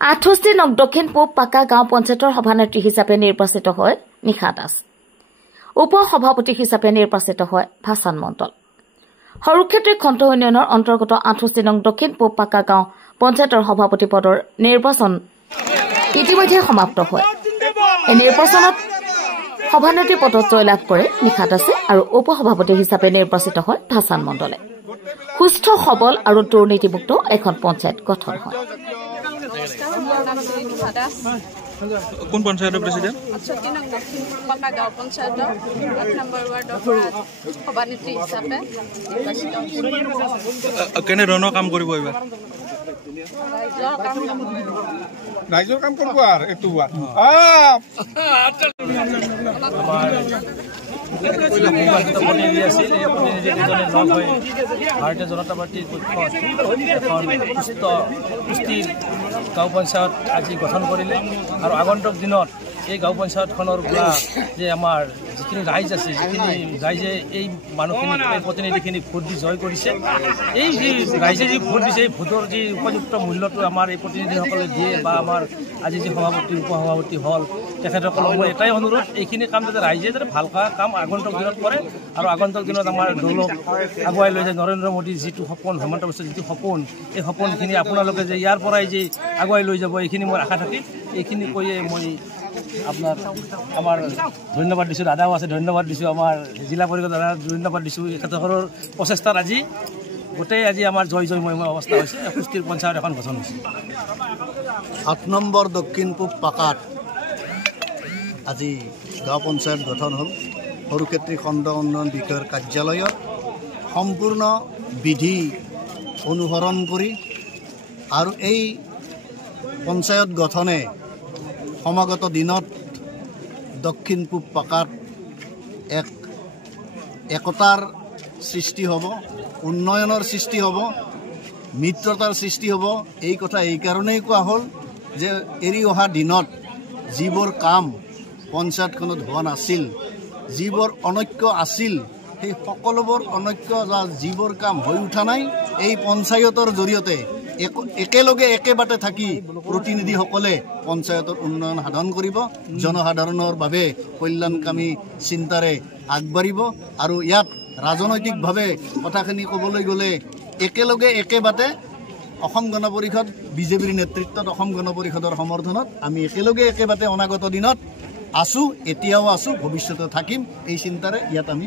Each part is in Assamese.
68 নং দক্ষিণ পূব পাকা গাঁও পঞ্চায়তৰ সভানেত্ৰী হিচাপে নিৰ্বাচিত হয় নিশা দাস। উপ সভাপতি হিচাপে নিৰ্বাচিত হয় ভাসান মণ্ডল। সৰুক্ষেত্ৰী খণ্ড ইউনিয়নৰ অন্তৰ্গত 68 নং দক্ষিণ পূব পাকা গাঁও পঞ্চায়তৰ সভাপতি পদৰ নিৰ্বাচন ইতিমধ্যে সমাপ্ত হয়। এই নিৰ্বাচনত সভানেত্ৰী পদত জয়লাভ কৰে নিশা দাসে আৰু উপ সভাপতি হিচাপে নিৰ্বাচিত হয় ভাসান মণ্ডলে। সুস্থ সবল আৰু দুৰ্নীতিমুক্ত এখন পঞ্চায়ত গঠন হয়। কোন পঞ্চায়তৰ প্ৰেচিডেণ্ট? 68 নং দক্ষিণ পাকা গাঁও পঞ্চায়তৰ 8 নম্বৰ ৱাৰ্ডৰ সভানেত্ৰী হিচাপে নিৰ্বাচিত হৈছোঁ। কেনে ধৰণৰ কাম কৰিব এইবাৰ? ৰাইজৰ কাম কৰিব আৰু এইটো প্ৰতিনিধি আছিল। এই প্ৰতিনিধিকেইজনে লগ হৈ ভাৰতীয় জনতা পাৰ্টীৰ পক্ষত এখন পুষ্টিৰ গাঁও পঞ্চায়ত আজি গঠন কৰিলে আৰু আগন্তুক দিনত এই গাঁও পঞ্চায়তখনৰ পৰা যে আমাৰ যিখিনি ৰাইজ আছে, যিখিনি ৰাইজে এই মানুহখিনিক এই প্ৰতিনিধিখিনিক ভোট দি জয় কৰিছে, এই যি ৰাইজে যি ভোট দিছে এই ভোটৰ যি উপযুক্ত মূল্যটো আমাৰ এই প্ৰতিনিধিসকলে দিয়ে বা আমাৰ আজি যি সভাপতি উপ সভাপতি হ'ল তেখেতসকলক মই এটাই অনুৰোধ, এইখিনি কাম যাতে ৰাইজে যাতে ভাল কাম আগন্তুক দিনত কৰে আৰু আগন্তুক দিনত আমাৰ দলক আগুৱাই লৈ যায়। নৰেন্দ্ৰ মোদীৰ যিটো সপোন, হেমন্ত বিশ্বৰ যিটো সপোন, এই সপোনখিনি আপোনালোকে যে ইয়াৰ পৰাই যে আগুৱাই লৈ যাব, এইখিনি মোৰ আশা থাকিল। এইখিনি কৈয়ে মই আমাৰ ধন্যবাদ দিছোঁ। দাদাও আছে, ধন্যবাদ দিছোঁ। আমাৰ জিলা পৰিষদ দাদা ধন্যবাদ দিছোঁ। এখেতসকলৰ প্ৰচেষ্টাত আজি গোটেই আজি আমাৰ জয়ময় অৱস্থা হৈছে। সুস্থিৰ পঞ্চায়ত এখন গঠন হৈছে। 8 নম্বৰ দক্ষিণ পূব পাকাত আজি গাঁও পঞ্চায়ত গঠন হ'ল। সৰুক্ষেত্ৰী খণ্ড উন্নয়ন বিষয়ৰ কাৰ্যালয়ত সম্পূৰ্ণ বিধি অনুসৰণ কৰি আৰু এই পঞ্চায়ত গঠনে সমাগত দিনত দক্ষিণ পূব পাকাত একতাৰ সৃষ্টি হ'ব, উন্নয়নৰ সৃষ্টি হ'ব, মিত্ৰতাৰ সৃষ্টি হ'ব। এই কথা এইকাৰণেই কোৱা হ'ল যে এৰি অহা দিনত যিবোৰ কাম পঞ্চায়তখনত হোৱা নাছিল, যিবোৰ অনৈক্য আছিল, সেই সকলোবোৰ অনৈক্য বা যিবোৰ কাম হৈ উঠা নাই, এই পঞ্চায়তৰ জৰিয়তে একেলগে একেবাটে থাকি প্ৰতিনিধিসকলে পঞ্চায়তৰ উন্নয়ন সাধন কৰিব, জনসাধাৰণৰ বাবে কল্যাণকামী চিন্তাৰে আগবাঢ়িব। আৰু ইয়াত ৰাজনৈতিকভাৱে কথাখিনি ক'বলৈ গ'লে একেলগে একেবাটে অসম গণ পৰিষদ বিজেপিৰ নেতৃত্বত অসম গণ পৰিষদৰ সমৰ্থনত আমি একেলগে একেবাটে অনাগত দিনত আছোঁ, এতিয়াও আছোঁ, ভৱিষ্যতে থাকিম। এই চিন্তাৰে ইয়াত আমি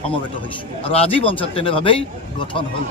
সমবেত হৈছোঁ আৰু আজি পঞ্চায়ত তেনেভাৱেই গঠন হ'ল।